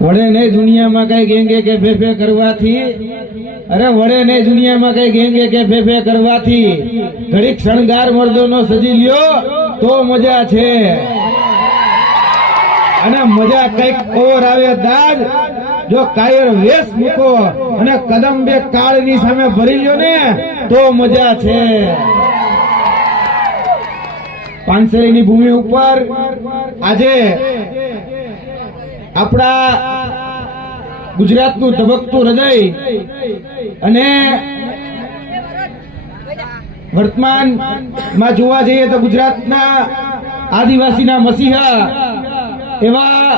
વડે નહીં દુનિયામાં કઈ ગેંગે કે ફેફે કરવાથી? અરે વડે નહીં દુનિયામાં કઈ ગેંગે કે ફેફે કરવાથી? ઘડીક શણગાર મર્દોનો સજી લ્યો, તો મજા છે. અને મજા કંઈક ઓર આવે દાદ જો કાયર વેશ મૂકો અને કદમ બે કાળની સામે ભરી લ્યો ને, તો મજા છે. પાંચસરીની ભૂમિ ઉપર આજે આપણા ગુજરાતનું ધબકતું હૃદય અને વર્તમાનમાં જોવા જઈએ તો ગુજરાતના આદિવાસીના મસીહા એવા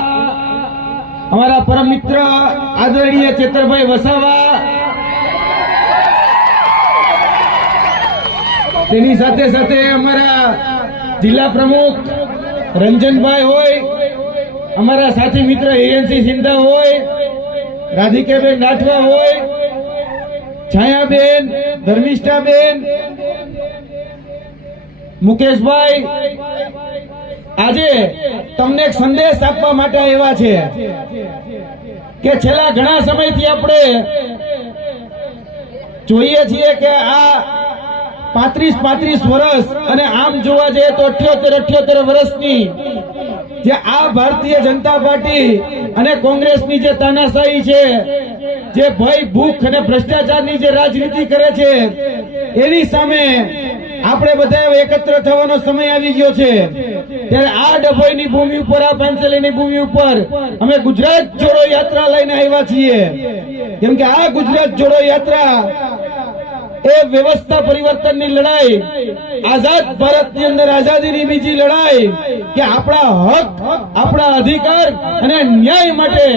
અમારા પરમ મિત્ર આદરણીય ચેતરભાઈ વસાવા તેની સાથે સાથે અમારા જિલ્લા પ્રમુખ રંજનભાઈ હોય, અમારા સાથી મિત્ર એએનસી સિંધા હોય, રાધિકાબેન રાઠવા હોય, છાયાબેન, ધર્મિષ્ઠાબેન, મુકેશભાઈ, આજે તમને એક સંદેશ આપવા માટે આવ્યા છે કે છેલ્લા ઘણા સમયથી આપણે જોઈએ છીએ કે આ પાંત્રીસ પાંત્રીસ વર્ષ અને આમ જોવા જઈએ તો અઠ્યોતેર અઠ્યોતેર વર્ષની જે આ ભારતીય જનતા પાર્ટી અને કોંગ્રેસની જે તાનાશાહી છે, જે ભય, ભૂખ અને ભ્રષ્ટાચારની જે રાજનીતિ કરે છે, એની સામે આપણે બધા એકત્ર થવાનો સમય આવી ગયો છે. ત્યારે આ ડભોઈની ભૂમિ ઉપર, આ પાંચેલીની ભૂમિ ઉપર અમે ગુજરાત જોડો યાત્રા લઈને આવ્યા છીએ. કેમ કે આ ગુજરાત જોડો યાત્રા એ વ્યવસ્થા પરિવર્તનની લડાઈ, આઝાદ ભારતની અંદર આઝાદીની બીજી લડાઈ, કે આપણા હક, આપણા અધિકાર અને ન્યાય માટે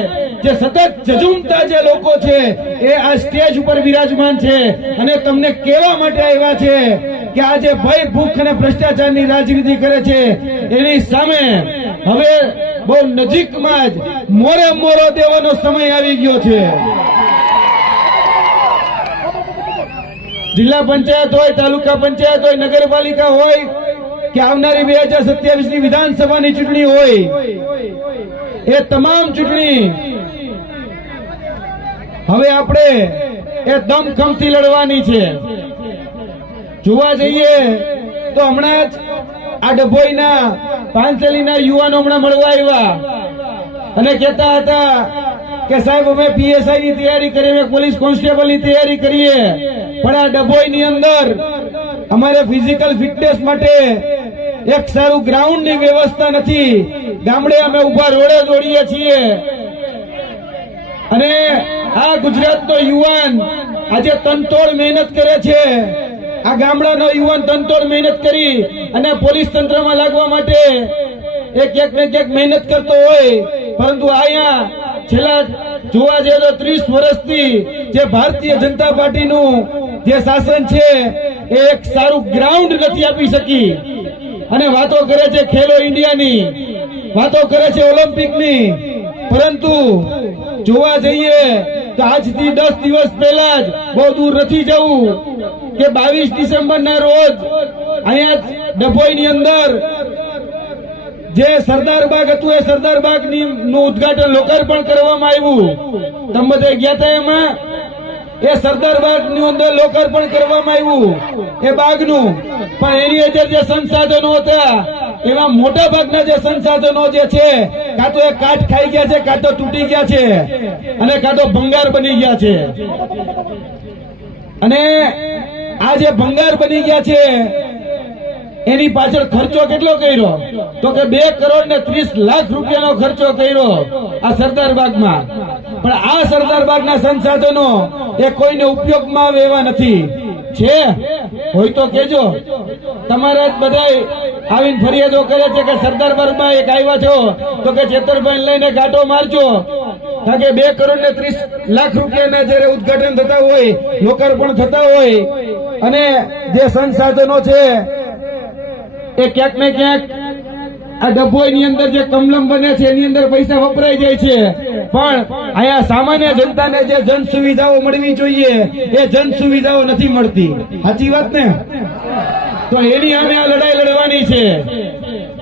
જે સતત જજુમતા જે લોકો છે, એ આ સ્ટેજ ઉપર વિરાજમાન છે. અને તમને કેવા માટે આવ્યા છે કે આ જે ભય, ભૂખ અને ભ્રષ્ટાચારની રાજનીતિ કરે છે, એની સામે હવે બહુ નજીકમાં જ મોરે મોરો દેવાનો સમય આવી ગયો છે. જિલ્લા પંચાયત હોય, તાલુકા પંચાયત હોય, નગરપાલિકા હોય, કે આવનારી બે હજાર સત્યાવીસની વિધાનસભાની ચૂંટણી હોય, એ તમામ ચૂંટણી હવે આપણે એ દમખમથી લડવાની છે. જોવા જઈએ તો હમણાં જ આ ડભોઈના પાંચેલીના યુવાનો હમણાં મળવા આવ્યા અને કહેતા હતા કે સાહેબ, અમે પીએસઆઈ ની તૈયારી કરીએ પોલીસ કોન્સ્ટેબલની તૈયારી કરીએ. પણ આ ડભોઈ ની અંદર અમારે ફિઝિકલ ફિટનેસ માટે એક સારું ગ્રાઉન્ડની વ્યવસ્થા નથી. ગામડે અમે ઊભા રોડે દોડીએ છીએ. અને આ ગુજરાતનો યુવાન આજે તનતોડ મહેનત કરે છે. આ ગામડાનો યુવાન તનતોડ મહેનત કરી અને પોલીસ તંત્રમાં લાગવા માટે એ ક્યાંક ને ક્યાંક મહેનત કરતો હોય. પરંતુ અહીંયા છેલ્લા જોવા જઈએ તો ત્રીસ વર્ષથી જે ભારતીય જનતા પાર્ટીનું જે શાસન છે એ એક સારું ગ્રાઉન્ડ નથી આપી શકી. અને વાતો કરે છે ખેલો ઇન્ડિયાની, વાતો કરે છે ઓલિમ્પિકની. પરંતુ જોવા જઈએ તો આજથી દસ દિવસ પહેલા જ બહુ દૂર નથી જવું કે બાવીસ ડિસેમ્બર ના રોજ અહીંયા ડભોઈ ની અંદર જે સરદાર બાગ હતું એ સરદાર બાગનું ઉદઘાટન લોકાર્પણ કરવામાં આવ્યું. તમે બધા ગયા હતા એમાં? એ સરદાર બાગની અંદર લોકાર્પણ કરવામાં આવ્યું. એ બાગનું. પણ એની અંદર જે સંસાધનો હતા, એમાં મોટા ભાગના જે સંસાધનો જે છે, કાં તો એ કાટ ખાઈ ગયા છે, કાં તો તૂટી ગયા છે, અને કાં તો ભંગાર બની ગયા છે. અને આ જે ભંગાર બની ગયા છે એની પાછળ ખર્ચો કેટલો કર્યો? તો કે બે કરોડ ને ત્રીસ લાખ રૂપિયાનો ખર્ચો કર્યો આ સરદાર બાગમાં. પણ આ સરદાર બાગના સંસાધનો એ કોઈને ઉપયોગમાં આવે નથી. છે? હોય તો કેજો તમારા બધા આવીને ફરિયાદો કરે છે કે સરદાર બાગમાં એક આવ્યા છો, તો કે છેતરભાઈ લઈને ગાંટો મારજો. કારણ કે બે કરોડ ને ત્રીસ લાખ રૂપિયાના જયારે ઉદઘાટન થતા હોય, લોકાર્પણ થતા હોય, અને જે સંસાધનો છે એ ક્યાંક ને ક્યાંક આ ડભોઈ ની અંદર જે કમલમ બને છે, એની અંદર પૈસા વપરાઈ જાય છે. પણ અહીંયા સામાન્ય જનતાને જે જન સુવિધાઓ મળવી જોઈએ, એ જન સુવિધાઓ નથી મળતી. સાચી વાત ને? તો એની સામે આ લડાઈ લડવાની છે.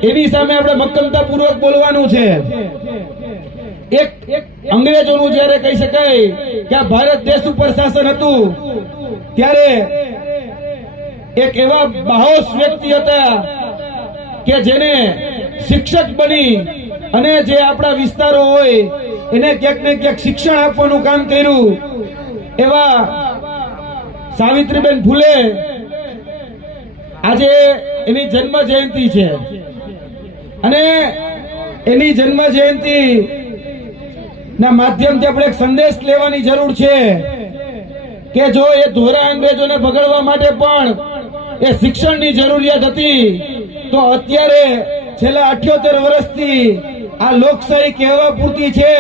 એની સામે આપણે મક્કમતાપૂર્વક બોલવાનું છે. એક અંગ્રેજો અંગ્રેજોનું જ્યારે કહી શકાય કે આ ભારત દેશ ઉપર શાસન હતું, ત્યારે એક એવા બાહોશ વ્યક્તિ હતા કે જેને શિક્ષક બની અને જે આપણા વિસ્તારો હોય, એને ક્યાંક ને ક્યાંક શિક્ષણ આપવાનું કામ કર્યું. એવા સાવિત્રીબેન ફૂલે આજે એની જન્મ જયંતિ છે. અને એની જન્મ જયંતિ ના માધ્યમથી આપણે એક સંદેશ લેવાની જરૂર છે કે જો એ ધોરા અંગ્રેજોને ભગાડવા માટે પણ એ શિક્ષણની જરૂરિયાત હતી તો અત્યારે છેલ્લા અઠ્યોતેર વર્ષથી આ લોકશાહી કહેવા પૂરતી છે.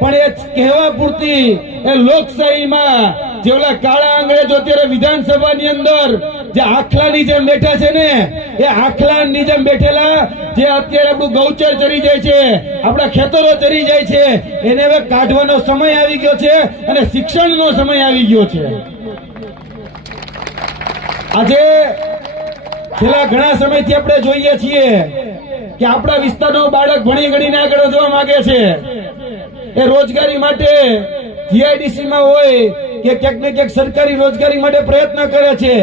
પણ એ કહેવા પૂરતી એ લોકશાહીમાં જે કાળા અંગ્રેજો અત્યારે વિધાનસભાની અંદર જે આખલાની જેમ બેઠા છે ને, એ આખલાની જેમ બેઠેલા, જે અત્યારે આપણું ગૌચર ચરી જાય છે, આપણા ખેતરો ચરી જાય છે, એને હવે કાઢવાનો સમય આવી ગયો છે અને શિક્ષણનો સમય આવી ગયો છે. આજે છેલ્લા ઘણા સમયથી આપણે જોઈએ છીએ કે આપણા વિસ્તારનો બાળક ભણી ગણીને આગળ વધવા માંગે છે. એ રોજગારી માટે જીઆઈડીસી માં હોય કે ક્યાંક ને ક્યાંક સરકારી રોજગારી માટે પ્રયત્ન કરે છે.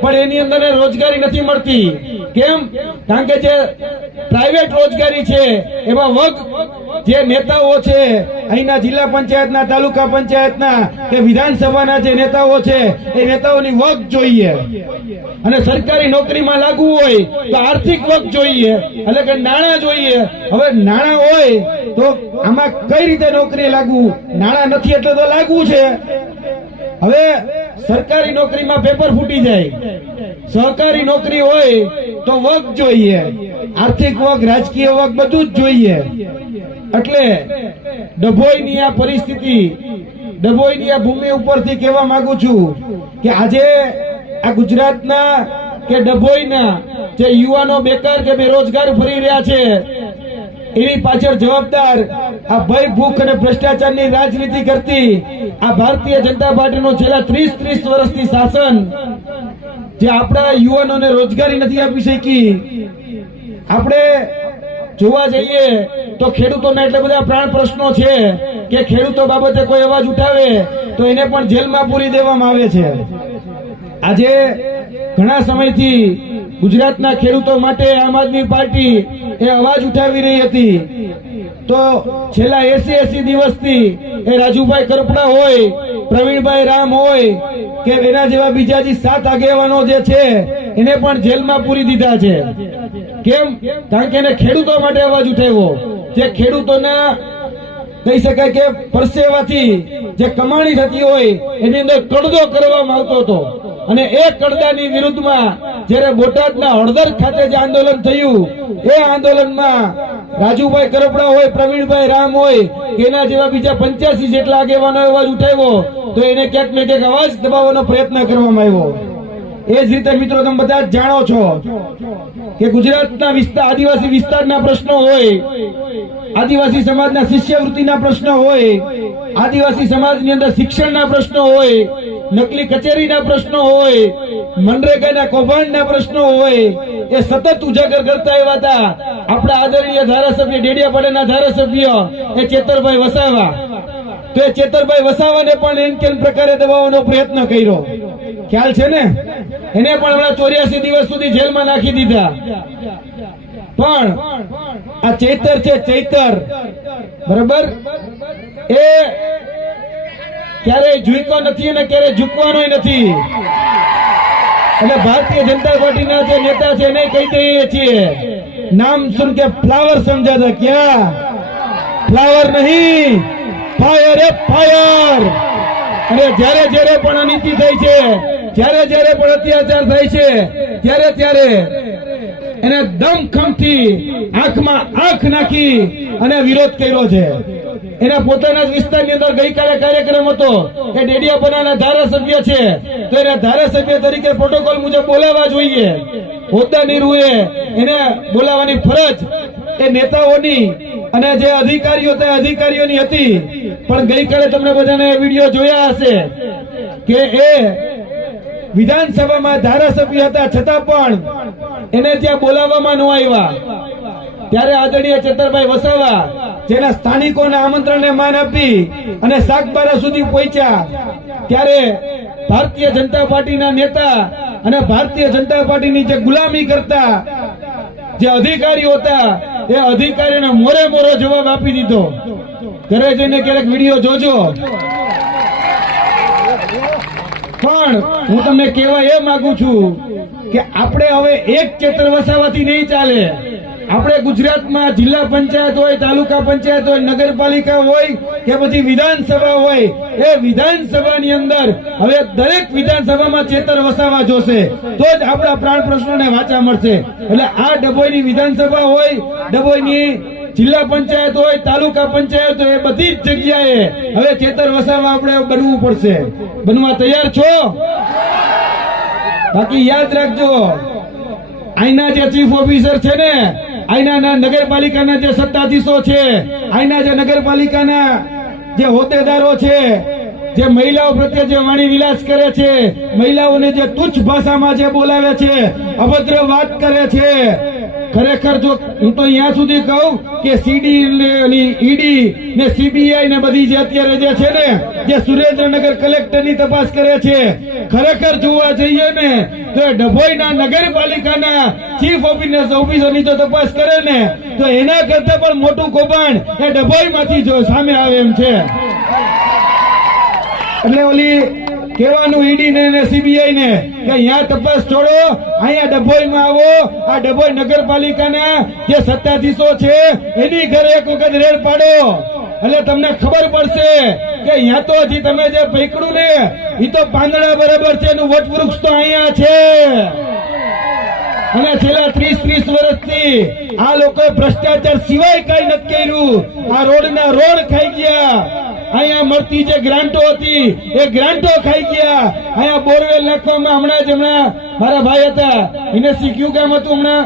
પણ એની અંદર રોજગારી નથી મળતી. કેમ? કારણ કે જે પ્રાઇવેટ રોજગારી છે એમાં વગ જે નેતાઓ છે, અહીંના જિલ્લા પંચાયતના, તાલુકા પંચાયતના, કે વિધાનસભાના જે નેતાઓ છે, એ નેતાઓની વક જોઈએ. અને સરકારી નોકરીમાં લાગવું હોય, તો આર્થિક વક જોઈએ, એટલે કે નાણાં જોઈએ. હવે નાણાં હોય, તો આમાં કઈ રીતે નોકરી લાગવું નાણાં નથી એટલે તો લાગવું છે. હવે સરકારી નોકરીમાં પેપર ફૂટી જાય. સહકારી નોકરી હોય, તો વક જોઈએ. આર્થિક વક રાજકીય વક બધું જ જોઈએ. એટલે ડભોઈની આ પરિસ્થિતિ, ડભોઈની આ ભૂમિ ઉપરથી કહેવા માંગુ છું કે આજે આ ગુજરાતના કે ડભોઈના જે યુવાનો બેકાર કે બેરોજગાર ફરી રહ્યા છે, એની પાછળ જવાબદાર આ ભય, ભૂખ અને ભ્રષ્ટાચારની રાજનીતિ કરતી આ ભારતીય જનતા પાર્ટીનો છેલ્લા ત્રીસ ત્રીસ વર્ષથી શાસન જે આપણા યુવાનોને રોજગારી નથી આપી શકી. આપણે જોવા જઈએ તો ખેડૂતોના એટલા બધા પ્રાણ પ્રશ્નો છે કે ખેડૂતો બાબતે કોઈ અવાજ ઉઠાવે તો એને પણ જેલમાં પૂરી દેવામાં આવે છે. આજે ઘણા સમયથી ગુજરાતના ખેડૂતો માટે આમ આદમી પાર્ટી એ અવાજ ઉઠાવી રહી હતી. તો છેલ્લા એસી એસી દિવસથી એ રાજુભાઈ કરપડા હોય, પ્રવીણભાઈ રામ હોય કે એના જેવા બીજા જે સાત આગેવાનો જે છે, એને પણ જેલમાં પૂરી દીધા છે. કેમ? કારણ કે એને ખેડૂતો માટે અવાજ ઉઠાવ્યો. જે ખેડૂતોને કહી શકાય કે પરસેવાથી જે કમાણી થતી હોય, એની અંદર કડદો કરવામાં આવતો હતો. અને એ કડદાની વિરુદ્ધમાં જ્યારે બોટાદના હળદર ખાતે જે આંદોલન થયું, એ આંદોલનમાં રાજુભાઈ કરપડા હોય, પ્રવીણભાઈ રામ હોય એના જેવા બીજા પંચ્યાસી જેટલા આગેવાનો અવાજ ઉઠાવ્યો, તો એને ક્યાંક ને ક્યાંક અવાજ દબાવવાનો પ્રયત્ન કરવામાં આવ્યો. એ જ રીતે મિત્રો તમે બધા જાણો છો કે ગુજરાતના વિસ્તાર આદિવાસી વિસ્તારના પ્રશ્નો હોય, આદિવાસી સમાજના શિષ્યવૃત્તિના પ્રશ્નો હોય, આદિવાસી સમાજની અંદર શિક્ષણના પ્રશ્નો હોય, નકલી કચેરીના પ્રશ્નો હોય, મનરેગાના કૌભાંડના પ્રશ્નો હોય, એ સતત ઉજાગર કરતા એવા હતા. આપણા આદરણીય ધારાસભ્ય ડેડિયાપાડાના ધારાસભ્ય એ ચેતરભાઈ વસાવા. તો એ ચેતરભાઈ વસાવાને પણ એમ કેમ પ્રકારે દબાવવાનો પ્રયત્ન કર્યો? ખ્યાલ છે ને? એને પણ હમણાં ચોર્યાસી દિવસ સુધી જેલમાં નાખી દીધા. પણ આ ચૈતર છે ચૈતર. બરાબર? એ ક્યારેય ઝૂકો નથી અને ક્યારેય ઝૂકવાનો નથી. એટલે ભારતીય જનતા પાર્ટીના જે નેતા છે એને કહી દઈએ છીએ, નામ સુન કે ફ્લાવર સમજાતા ક્યાં? ફ્લાવર નહીં, ફાયર એ ફાયર. અને જ્યારે જ્યારે પણ અનિતિ થઈ છે જ્યારે જ્યારે પણ અત્યાચાર થાય છે, ત્યારે ત્યારે એને દમખમથી આંખમાં આંખ નાખી અને વિરોધ કર્યો છે. એના પોતાના જ વિસ્તારની અંદર ગઈકાલે કાર્યક્રમ હતો કે ડેડિયાપાડાના ધારાસભ્ય છે, તો એને ધારાસભ્ય તરીકે પ્રોટોકોલ મુજબ બોલાવવા જોઈએ. હોદ્દા રૂએ એને બોલાવવાની ફરજ એ નેતાઓની અને જે અધિકારીઓ તે અધિકારીઓની હતી. પણ ગઈકાલે તમને બધાને વીડિયો જોયા હશે કે એ વિધાનસભામાં ધારાસભ્ય હતા, છતાં પણ એને ત્યાં બોલાવવામાં ન આવ્યા. ત્યારે આદરણીય ચતરભાઈ વસાવા જેના સ્થાનિકોના આમંત્રણને માન આપી અને સાગબારા સુધી પહોંચ્યા, ત્યારે ભારતીય જનતા પાર્ટીના નેતા અને ભારતીય જનતા પાર્ટીની જે ગુલામી કરતા, જે અધિકારીઓ હતા, એ અધિકારીને મોરે મોરો જવાબ આપી દીધો. ઘરે જઈને ક્યારેક વીડિયો જોજો. પણ હું તમને કહેવા એ માંગુ છું કે આપણે હવે એક ચેતર વસાવાથી નહીં ચાલે. આપણે ગુજરાતમાં જિલ્લા પંચાયત હોય, તાલુકા પંચાયત હોય, નગરપાલિકા હોય કે પછી વિધાનસભા હોય, એ વિધાનસભાની અંદર હવે દરેક વિધાનસભામાં ચેતર વસાવા જોશે. તો જ આપણા પ્રાણ પ્રશ્નોને વાચા મળશે. એટલે આ ડભોઈની વિધાનસભા હોય, ડભોઈની જિલ્લા પંચાયત હોય, તાલુકા પંચાયત હોય, એ બધી જ જગ્યાએ હવે ચેતર વસાવા આપણે બનવું પડશે. બનવા તૈયાર છો? બાકી યાદ રાખજો, આઈના જે ચીફ ઓફિસર છે ને અહીંના નગરપાલિકાના જે સત્તાધીશો છે, આઈના જે નગરપાલિકાના જે હોદ્દેદારો છે, જે મહિલાઓ પ્રત્યે જે વાણી વિલાસ કરે છે, મહિલાઓને જે તુચ્છ ભાષામાં જે બોલાવે છે, અભદ્ર વાત કરે છે ખરેખર જો હું તો અહીંયા સુધી કહું કે સીડી ને ઈડી ને સીબીઆઈ ને બધી જે અત્યારે જે છે ને, જે સુરેન્દ્રનગર કલેક્ટરની તપાસ કરે છે, ખરેખર જોવા જઈએ ને, તો ડભોઈના નગરપાલિકાના ચીફ ઓફિસરની જો તપાસ કરે ને, તો એના કરતા પણ મોટું કૌભાંડ એ ડભોઈમાંથી જો સામે આવે એમ છે. એટલે ઓલી કહેવાનું ઈડી ને સીબીઆઈ ને કે અહીંયા તપાસ છોડો, અહીંયા ડભોઈમાં આવો. આ ડભોઈ નગરપાલિકાના જે સત્તાધીશો છે, એની ઘરે એક વખત રેડ પાડો. એટલે તમને ખબર પડશે કે અહીંયા તો હજી તમે જે પૈકડું ને એ તો પાંદડા બરાબર છે એનું વટવૃક્ષ તો અહીંયા છે. અને છેલ્લા ત્રીસ ત્રીસ વર્ષથી આ લોકોએ ભ્રષ્ટાચાર સિવાય કઈ નથી કર્યું. આ રોડના રોડ ખાઈ ગયા. અહીંયા મળતી જે ગ્રાન્ટો હતી, એ ગ્રાન્ટો ખાઈ ગયા. અહીંયા બોરવેલ નાખવામાં હમણાં જ હમણાં મારા ભાઈ હતા. એને શીખ્યું કામ હતું હમણાં?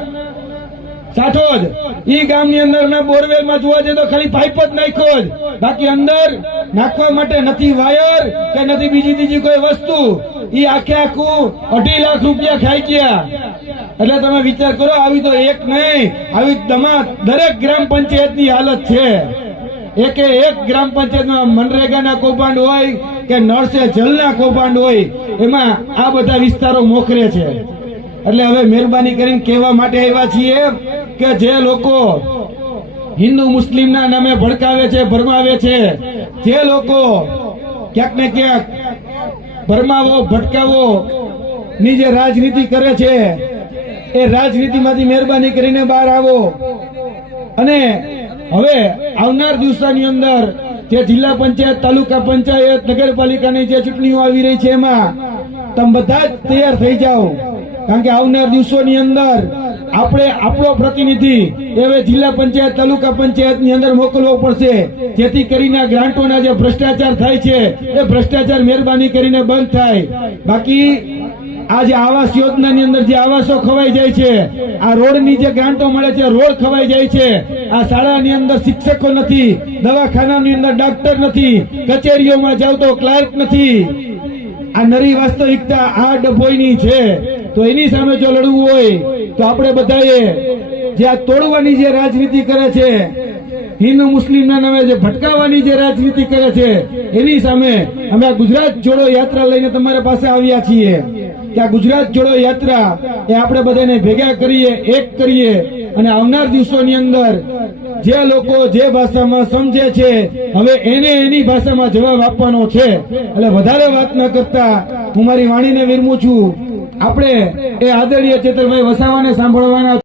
સાઠોદ. ઈ ગામની અંદર બોરવેલમાં જોવા જઈએ તો ખાલી પાઇપ જ નાખ્યો જ. બાકી અંદર નાખવા માટે નથી વાયર કે નથી બીજી બીજી કોઈ વસ્તુ. ઈ આખે આખું અઢી લાખ રૂપિયા ખાઈ ગયા. એટલે તમે વિચાર કરો, આવી તો એક નહીં, આવી તમામ દરેક ગ્રામ પંચાયતની હાલત છે. એકે એક ગ્રામ પંચાયતમાં મનરેગાના કૌભાંડ હોય કે નળસે જલના કૌભાંડ હોય, એમાં આ બધા વિસ્તારો મોખરે છે. એટલે હવે મહેરબાની કરીને કહેવા માટે આવ્યા છીએ કે જે લોકો હિન્દુ મુસ્લિમના નામે ભડકાવે છે, ભરમાવે છે, જે લોકો ક્યાંક ને ક્યાંક ભરમાવો ભટકાવો ની જે રાજનીતિ કરે છે, એ રાજનીતિમાંથી મહેરબાની કરીને બહાર આવો. અને હવે આવનાર દિવસોની અંદર જે જિલ્લા પંચાયત, તાલુકા પંચાયત, નગરપાલિકાની જે ચૂંટણીઓ આવી રહી છે એમાં તમે બધા જ તૈયાર થઈ જાઓ. કારણ કે આવનાર દિવસોની અંદર આપણે આપણો પ્રતિનિધિ એવે જિલ્લા પંચાયત, તાલુકા પંચાયતની અંદર મોકલવો પડશે. જેથી કરીને ગ્રાન્ટોના જે ભ્રષ્ટાચાર થાય છે, એ ભ્રષ્ટાચાર મહેરબાની કરીને બંધ થાય. બાકી આ જે આવાસ યોજનાની અંદર જે આવાસો ખવાઈ જાય છે, આ રોડની જે ગ્રાન્ટો મળે છે, રોડ ખવાઈ જાય છે. આ શાળાની અંદર શિક્ષકો નથી, દવાખાનાની અંદર ડોક્ટર નથી, કચેરીઓમાં જાવ તો ક્લાર્ક નથી. આ નરી વાસ્તવિકતા આ ડભોઈની છે. તો એની સામે જો લડવું હોય, તો આપણે બધાએ જે આ તોડવાની જે રાજનીતિ કરે છે, હિન્દુ મુસ્લિમના નામે જે ભટકાવવાની જે રાજનીતિ કરે છે, એની સામે અમે ગુજરાત જોડો યાત્રા લઈને તમારા પાસે આવ્યા છીએ. કે આ ગુજરાત જોડો યાત્રા એ આપણે બધાને ભેગા કરીએ, એક કરીએ અને આવનાર દિવસોની અંદર જે લોકો જે ભાષામાં સમજે છે, હવે એને એની ભાષામાં જવાબ આપવાનો છે. એટલે વધારે વાત ન કરતા હું મારી વાણીને વિરમું છું. આપણે એ આદરણીય ચેતરભાઈ વસાવાને સાંભળવાના